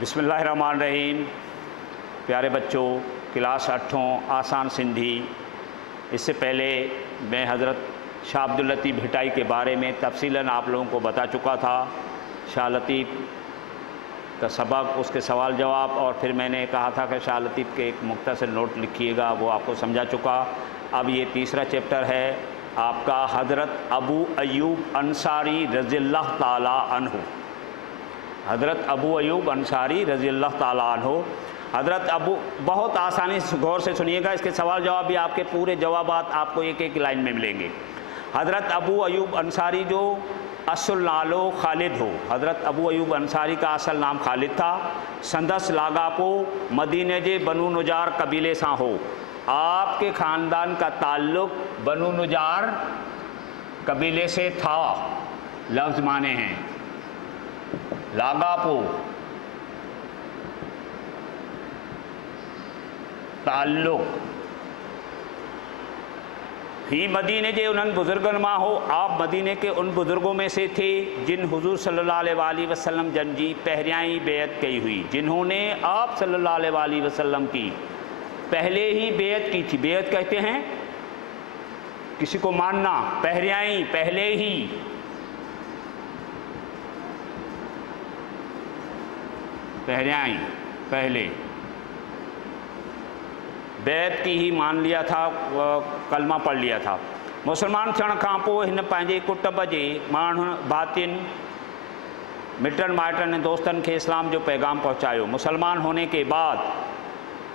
بسم اللہ الرحمن الرحیم۔ پیارے بچوں، کلاس 8 آسان سندھی۔ اس سے پہلے میں حضرت شاہ عبداللطیف بھٹائی کے بارے میں تفصیلاً آپ لوگوں کو بتا چکا تھا۔ شاہ لطیف کا سبق، اس کے سوال جواب، اور پھر میں نے کہا تھا کہ شاہ لطیف کے ایک مختصر نوٹ لکھیے گا، وہ آپ کو سمجھا چکا۔ اب یہ تیسرا چیپٹر ہے آپ کا، حضرت ابو ایوب انصاری رضی اللہ تعالیٰ عنہ۔ حضرت ابو ایوب انصاری رضی اللہ تعالیٰ عنہ۔ حضرت ابو، بہت آسانی سے غور سے سنیے گا، اس کے سوال جواب بھی آپ کے پورے جوابات آپ کو ایک ایک لائن میں ملیں گے۔ حضرت ابو ایوب انصاری جو اصل نالو خالد ہو، حضرت ابو ایوب انصاری کا اصل نام خالد تھا۔ سندس لاگاپو مدینہ جے بنو نجار قبیلے ساں ہو۔ آپ کے خاندان کا تعلق بنو نجار قبیلے سے تھا۔ لفظ مانے ہیں لاگاپو، تعلق ہی مدینے کے ان بزرگن ماں ہو۔ آپ مدینے کے ان بزرگوں میں سے تھے جن حضور صلی اللہ علیہ وآلہ وسلم جن جی پہریائی بیعت کی ہوئی، جنہوں نے آپ صلی اللہ علیہ وآلہ وسلم کی پہلے ہی بیعت کی تھی۔ بیعت کہتے ہیں کسی کو ماننا، پہریائی پہلے ہی، پہریائی پہلے بیعت کی ہی مان لیا تھا، کلمہ پڑھ لیا تھا۔ مسلمان थियण खां पोइ हिन पंहिंजे कुटुंब जे माण्हू भातियुनि मिटनि माइटनि ऐं दोस्तनि खे इस्लाम जो पैगाम पहुंचायो। मुसलमान होने के बाद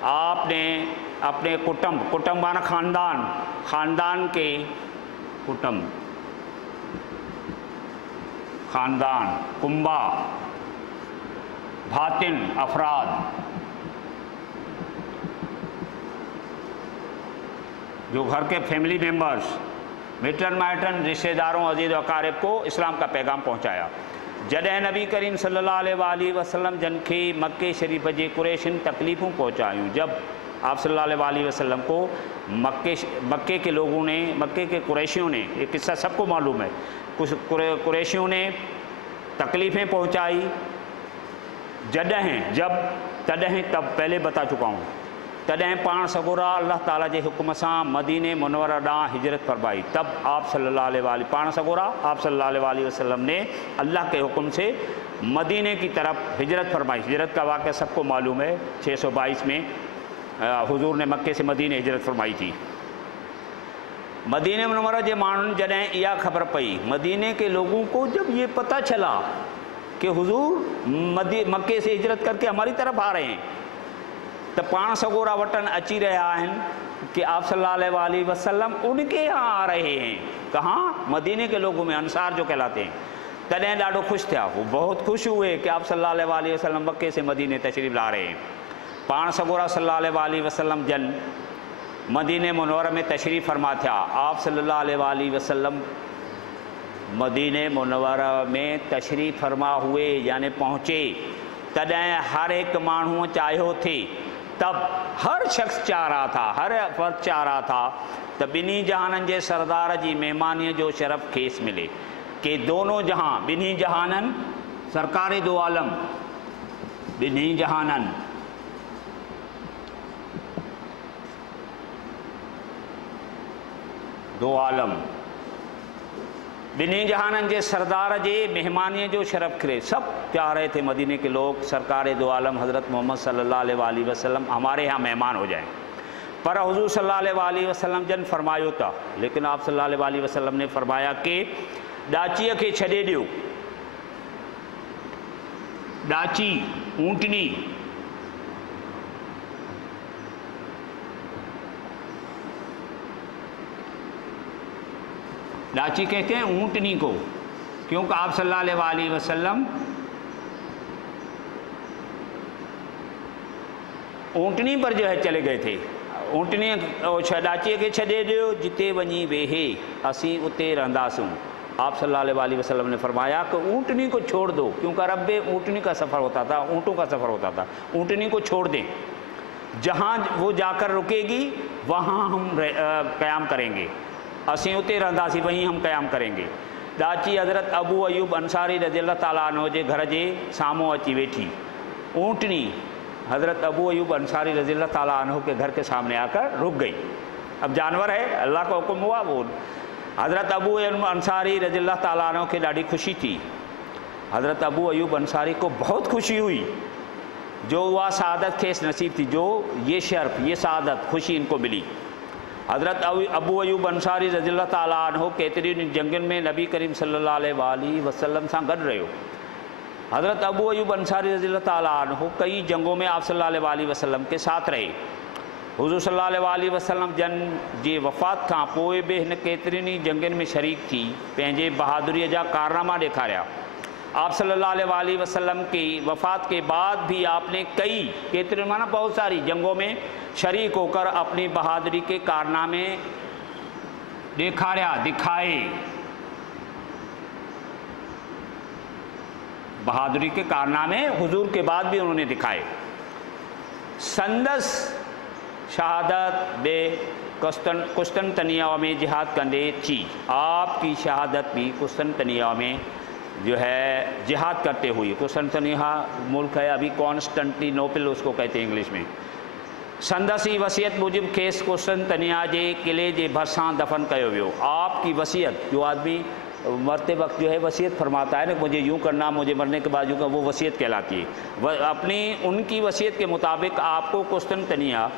आपने अपने कुटुंब माना खानदान के कुटुंब, खानदान, कुंबा, भातिन, अफराद, जो घर के फैमिली मेंबर्स, मिटन माइटन, रिश्तेदारों, अजीज़ अकारिब को इस्लाम का पैगाम पहुंचाया। जॾहिं नबी करीम सल्लल्लाहु अलैहि वसल्लम जन खे मक्के शरीफ जे कुरैशिन तकलीफ़ूं पहुंचायूं। जब आप सल्लल्लाहु अलैहि वसल्लम को मक्के के लोगों ने, मक्के के कुरैशियों ने, ये किस्सा सबको मालूम है, कुछ कुरैशियों ने तकलीफ़ें पहुंचाई। तॾहिं तब पहले बता चुका हूँ। तॾहिं पाण सगोरा अल्लाह ताला जे हुक्म सां मदीने मुनव्वरा ॾांहुं हिजरत फरमाई। तब आप सल्लल्लाहु अलैहि पाण सगोरा आप सल्लल्लाहु अलैहि वसल्लम ने अल्लाह के हुक्म से मदीने की तरफ हिजरत फरमाई। हिजरत का वाक़या सबको मालूम है। 622 में हुजूर ने मक्के से मदीने हिजरत फरमाई थी। मदीने मुनव्वरा जे माण्हुनि जॾहिं इहा ख़बर पई, मदीने के लोगों को जब ये पता चला कि हुजूर मक्के से हिजरत करके हमारी तरफ आ रहे हैं, तो पाण सगोरा वटन अची रहा हैं कि आप सल्लल्लाहु अलैहि वसल्लम उनके यहाँ आ रहे हैं। कहाँ? मदीने के लोगों में, अंसार जो कहलाते हैं। तॾहिं ॾाढो ख़ुशि थिया, वो बहुत खुश हुए कि आप सल्लल्लाहु अलैहि वसल्लम मक्के से मदीने तशरीफ़ ला रहे हैं। पाण सगोरा सल्लल्लाहु अलैहि वसल्लम जन मदीने मुनव्वरा में तशरीफ़ फरमा थिया। आप सल्लल्लाहु अलैहि वसल्लम मदीने मुनव्वरा में तशरीफ़ फरमा हुए, यानी पहुँचे। तॾहिं हर एक माण्हू चाहियो थे, तब हर शख्स चाह रहा था, हर फर्द चाह रहा था त ॿिन्ही जहाननि जे सरदार जी महिमानीअ जो शरफ़ खेसि मिले, कि दोनों जहां, ॿिन्ही जहाननि, सरकार दो आलम, ॿिन्ही जहाननि, दो आलम, ॿिन्ही जहाननि जे सरदार जे महिमानीअ जो शरफ़ खिले। सब चाह रहे थे मदीने के लोग, सरकार दो आलम हज़रत मोहम्मद सल्लल्लाहु अलैहि वसल्लम हमारे यहाँ मेहमान हो जाएं। पर हुजूर सल्लल्लाहु अलैहि वसल्लम जन फरमायो था, लेकिन आप सल्लल्लाहु अलैहि वसल्लम ने फरमाया कि ॾाचीअ खे छॾे ॾियो। ॾाची, ऊंटनी, ॾाची कहते हैं ऊंटनी को, क्योंकि आप सल्लल्लाहु अलैहि वसल्लम ऊंटनी पर जो है चले गए थे। ऊंटनी ॾाचीअ खे छॾे ॾियो, जिते वञी वेहे असीं उते रहंदासूं। आप सल्लल्लाहु अलैहि वसल्लम ने फरमाया कि ऊंटनी को छोड़ दो, क्योंकि अरब में ऊंटनी का सफ़र होता था, ऊँटों का सफ़र होता था। ऊंटनी को छोड़ दें, जहाँ वो जाकर रुकेगी वहाँ हम क़याम करेंगे, असीं उते रहंदासीं, वहीं हम क़याम करेंगे। ॾाची हज़रत अबू अयूब अंसारी रज़ी अल्लाह ताला अन्हु जे घर जे साम्हूं अची वेठी। ऊँटनी हज़रत अबू अयूब अंसारी रज़ी अल्लाह ताला अन्हु के घर के सामने आकर रुक गई। अब जानवर है, अल्लाह का हुक्म हुआ। वो हज़रत अबू अयूब अंसारी रज़ी अल्लाह ताला अन्हु की ॾाढी खुशी थी। हज़रत अबू अयूब अंसारी को बहुत खुशी हुई जो वह सआदत खेस नसीब थी, जो ये शर्फ, ये सआदत, खुशी इनको मिली। हज़रत अबू अयूब अंसारी रज़ी अल्लाह ताला अन्हु केतिरियुनि जंगुनि में नबी करीम सल्लल्लाहु अलैहि वसल्लम सां गॾु रहियो। हज़रत अबू अयूब अंसारी रज़ी अल्लाह ताला अन्हु कई जंगों में आप सल्लल्लाहु अलैहि वसल्लम के साथ रहे। हुज़ूर सल्लल्लाहु अलैहि वसल्लम जन जी वफ़ात खां पोइ बि हिन केतिरियुनि जंगुनि में शरीक थी पंहिंजे बहादुरीअ जा कारनामा ॾेखारिया। आप सल्लल्लाहु अलैहि वसल्लम की वफ़ात के बाद भी आपने कई केतिरियुनि माना बहुत सारी जंगों में शरीक होकर अपनी बहादुरी के कारनामे दिखाए। बहादुरी के कारनामे हुजूर के बाद भी उन्होंने दिखाए। संदस शहादत बे कुस्तनतनिया में जिहाद कंदे थी। आपकी शहादत भी कुस्तनतनिया में जो है जिहाद करते हुए, कुस्तनतनिया मुल्क है अभी, कॉन्स्टेंटिनोपल उसको कहते हैं इंग्लिश में। संदसी वसीयत मुजिब खेस कुस्तनतनिया जे किले जे भरसां दफन कयो वियो। आपकी वसीयत, जो आदमी मरते वक्त जो है वसीयत फरमाता है ना, मुझे यूँ करना, मुझे मरने के बाद यूँ करना, वो वसीयत कहलाती है। अपनी उनकी वसीयत के मुताबिक आपको कुस्तनतनिया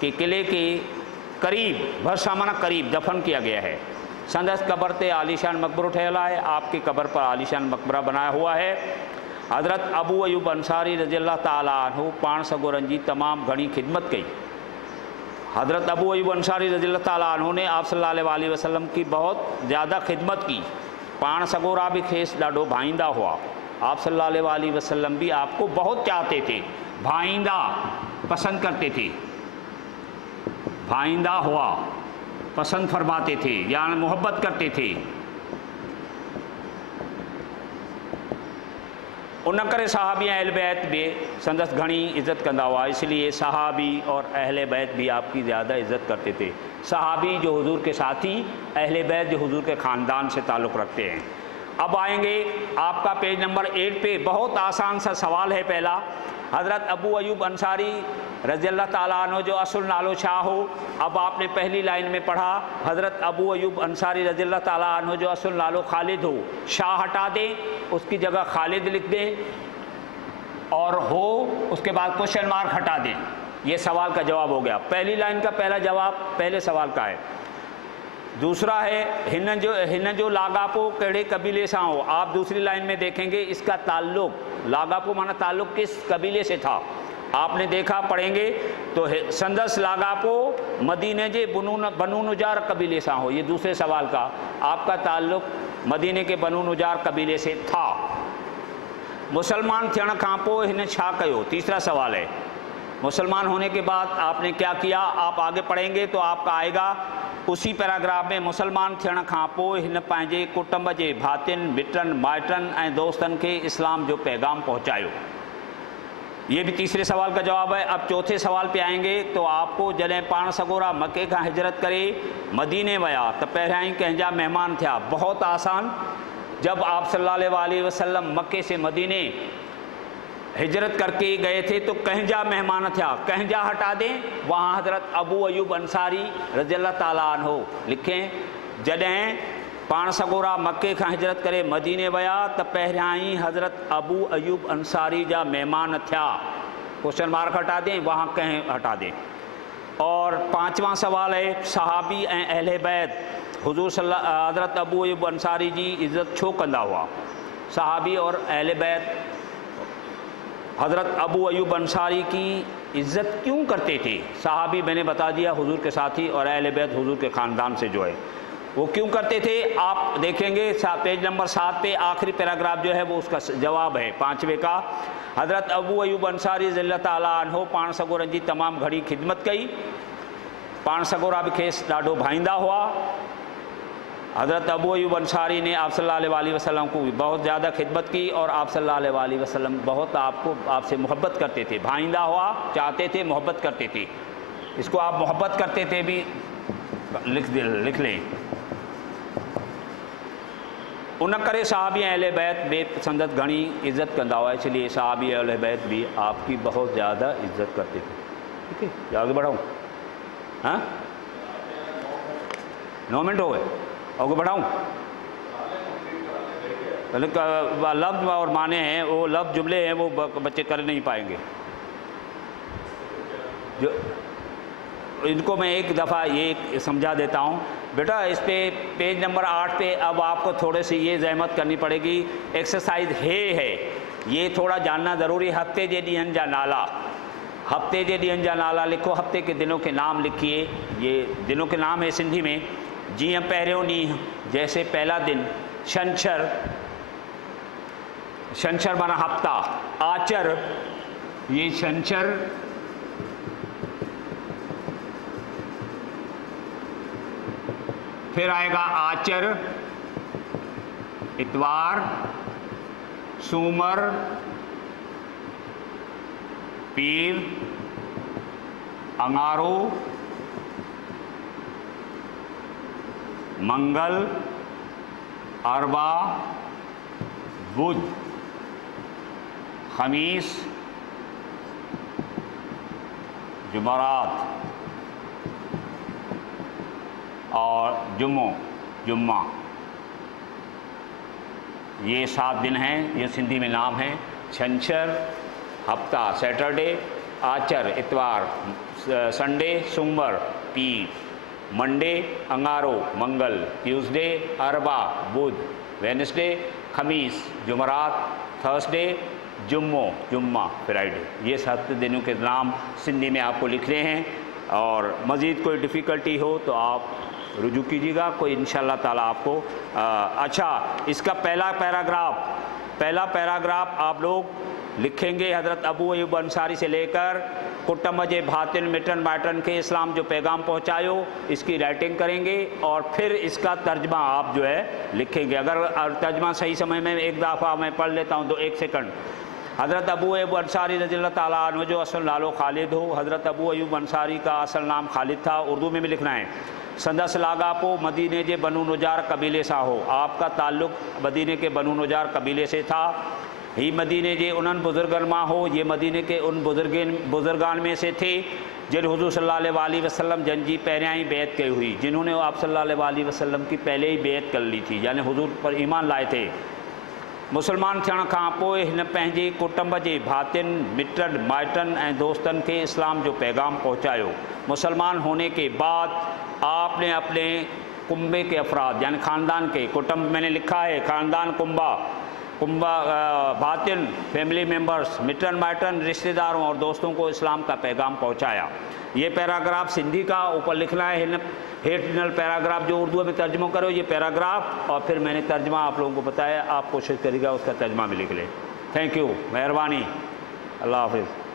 के किले के करीब, भरसा माना करीब, दफन किया गया है। संदस कबर ते आलीशान मकबरो ठहियल है। आपकी कबर पर आलीशान मकबरा बनाया हुआ है। हज़रत अबू अयूब अंसारी रज़ी अल्लाह ताला अन्हु पाण सगोरनि जी तमामु घणी खिदमत कई। हज़रत अबू अयूब अंसारी रज़ी अल्लाह ताला अन्हु ने आप सल्लल्लाहु अलैहि वसल्लम की बहुत ज़्यादा खिदमत की। पाण सगोरा भी खेस ॾाढो भाईंदा हुआ। आप सल्लल्लाहु अलैहि वसल्लम भी आपको बहुत चाहते थे, भाईंदा पसंद करते थे। भाईंदा हुआ पसंद फरमाते थे, यानी मोहब्बत करते थे। उन करे सहाबी अहल बैत भी संदस घणी इज़्ज़त कंदा हुआ। इसलिए सहाबी और अहल बैत भी आपकी ज़्यादा इज़्ज़त करते थे। सहाबी जो हुजूर के साथी, अहल बैत जो हुजूर के ख़ानदान से ताल्लुक़ रखते हैं। अब आएंगे आपका पेज नंबर 8 पे। बहुत आसान सा सवाल है पहला। हज़रत अबू अयूब अंसारी रज़ी अल्लाह ताला अन्हु जो असुल नालो छा हो? अब आपने पहली लाइन में पढ़ा हज़रत अबू अयूब अंसारी रज़ी अल्लाह ताला अन्हु जो असुल नालो खालिद हो। शाह हटा दें, उसकी जगह खालिद लिख दें, और हो उसके बाद क्वेश्चन मार्क हटा दें। ये सवाल का जवाब हो गया। पहली लाइन का पहला जवाब पहले सवाल का है। दूसरा है हिन जो लागापो कड़े कबीले से हो। आप दूसरी लाइन में देखेंगे इसका ताल्लुक, लागापो माना ताल्लुक किस कबीले से था। आपने देखा, पढ़ेंगे तो संदस लागापो मदीने जे बनू नुजार कबीले से हो। ये दूसरे सवाल का आपका ताल्लुक मदीने के बनू नुजार कबीले से था। मुसलमान थियण खां पोइ हिन छा कयो? तीसरा सवाल है। मुसलमान होने के बाद आपने क्या किया? आप आगे पढ़ेंगे तो आपका आएगा उसी पैराग्राफ में, मुसलमान थियण खां पोइ हिन पंहिंजे कुटुंब जे भातियुनि, मिटनि, माइटनि ऐं दोस्तनि खे इस्लाम जो पैगाम पहुंचायो। ये भी तीसरे सवाल का जवाब है। अब चौथे सवाल पे आएंगे तो आपको जॾहिं पाण सगोरा मके खां हिजरत करे मदीने वया तो पहिरियां ई कंहिंजा महिमान थिया। बहुत आसान। जब आप सल्लल्लाहु अलैहि वसल्लम मक्के से मदीने हिजरत करके गए थे तो कंहिंजा मेहमान थिया। कंहिंजा हटा दें, वहाँ हज़रत अबू अयूब अंसारी रज़ी अल्लाह ताला अन्हु लिखें। जॾहिं पाण सगोरा मक्के खां हिजरत करे मदीने वया तो पहिरियां ई हज़रत अबू अयूब अंसारी जा मेहमान थिया। क्वेश्चन मार्क हटा दें, वहाँ कहीं हटा दें। और पांचवा सवाल है सहाबी ऐं अहले बैत हुजूर हज़रत अबू अयूब अंसारी जी इज़्ज़त छो कंदा हुआ? सहाबी और अहले बैत हज़रत अबू अयूब अंसारी की इज़्ज़त क्यों करते थे? सहाबी मैंने बता दिया हुजूर के साथी, और अहले बैत हुजूर के ख़ानदान से जो है वो क्यों करते थे। आप देखेंगे पेज नंबर 7 पे आखिरी पैराग्राफ जो है वो उसका जवाब है, 5वें का। हज़रत अबू अयूब अंसारी रज़ी अल्लाह ताला अन्हु पाण सगोरनि जी तमामु घणी खिदमत कई। पाण सगोरा बि खेसि ॾाढो भाईंदा हुआ। हज़रत अबू अयूब अंसारी ने आप सल्लल्लाहु अलैहि वसल्लम को बहुत ज़्यादा खिदमत की, और आप सल्लल्लाहु अलैहि वसल्लम बहुत आपसे मोहब्बत करते थे। भाईंदा हुआ, चाहते थे, मोहब्बत करते थे। इसको आप मोहब्बत करते थे भी लिख लें। उन करे साहबी अहले बैत में संदत घणी इज़्ज़त कंदा हुआ, इसलिए साहबी अहले बैत भी आपकी बहुत ज़्यादा इज़्ज़त करते थे। ठीक है, आगे बढ़ाऊँ? हाँ, 9 मिनट हो गए, आगे बढ़ाऊँ? लफ्ज़ और माने हैं, वो लफ्ज़ जुमले हैं, वो बच्चे कर नहीं पाएंगे। जो इनको मैं एक दफ़ा ये समझा देता हूँ। बेटा इस पे पेज नंबर 8 पे अब आपको थोड़े सी ये जहमत करनी पड़ेगी, एक्सरसाइज है ये थोड़ा जानना ज़रूरी। हफ्ते जे ॾींहंनि जा नाला, हफ्ते जे ॾींहंनि जा नाला लिखो, हफ्ते के दिनों के नाम लिखिए। ये दिनों के नाम है सिंधी में, जीअं पहिरियों ॾींहुं, जैसे पहला दिन छंछर, छंछर माना हफ्ता। आचर, ये छंछर, फिर आएगा आचर, इतवार, सूमर, पीर, अंगारो, मंगल, अरबा, बुध, खमीस, जुमरात और जुम्मा। ये 7 दिन हैं, ये सिंधी में नाम हैं। छंछर हफ्ता सैटरडे, आचर इतवार, संडे सोमवार, पीर, मंडे अंगारो मंगल, ट्यूसडे अरबा बुध, वेडनेसडे खमीस, जुमरात थर्सडे, जुम्मा फ्राइडे। ये 7 दिनों के नाम सिंधी में आपको लिखने हैं। और मज़ीद कोई डिफ़िकल्टी हो तो आप रुजू कीजिएगा, कोई इंशाअल्लाह ताला आपको अच्छा इसका पहला पैराग्राफ आप लोग लिखेंगे। हज़रत अबू अयूब अंसारी से लेकर कुटुंब जे भातिन मिटन माइटन के इस्लाम जो पैगाम पहुँचायो, इसकी राइटिंग करेंगे और फिर इसका तर्जमा आप जो है लिखेंगे। अगर तर्जमा सही समय में एक दफ़ा मैं पढ़ लेता हूँ तो 1 सेकंड। हज़रत अबू अयूब अंसारी रज़ियल्लाहु ताला अन्हु जो असल नालो खालिद हो। हज़रत अबू अयूब अंसारी का असल नाम खालिद था, उर्दू में भी लिखना है। संदस लागापो मदीने के बनु नजार कबीले सा हो। आपका ताल्लुक़ मदीने के बनु नजार कबीले से था। ही मदीने के उन्हनि बुज़ुर्गन मां हो, ये मदीने के उन बुज़ुर्गान में से थे जिन हुज़ूर सल्लल्लाहु अलैहि वसल्लम जन जी पहिरियां ही बैत कई हुई, जिन्होंने आप सल्लल्लाहु अलैहि वसल्लम की पहले ही बैत कर ली थी, यानी हुज़ूर पर ईमान लाए थे। मुसलमान थियण खां पोइ हिन पंहिंजे कुटुंब जे भातिन मिटन माइटन ऐं दोस्तन के इस्लाम जो पैगाम पहुँचायो। मुसलमान होने के बाद आपने अपने कुंबे के अफराद यानी ख़ानदान के, कुटुंब मैंने लिखा है ख़ानदान, कुंबा भातिन फैमिली मेंबर्स, मिटन माइटन रिश्तेदारों और दोस्तों को इस्लाम का पैगाम पहुँचाया। ये पैराग्राफ सिंधी का ऊपर लिखना है, हेठिनल पैराग्राफ जो उर्दू में तर्जुमा करो, ये पैराग्राफ और फिर मैंने तर्जुमा आप लोगों को बताया, आप कोशिश करिएगा उसका तर्जुमा भी लिख लें। थैंक यू, मेहरबानी, अल्लाह हाफिज़।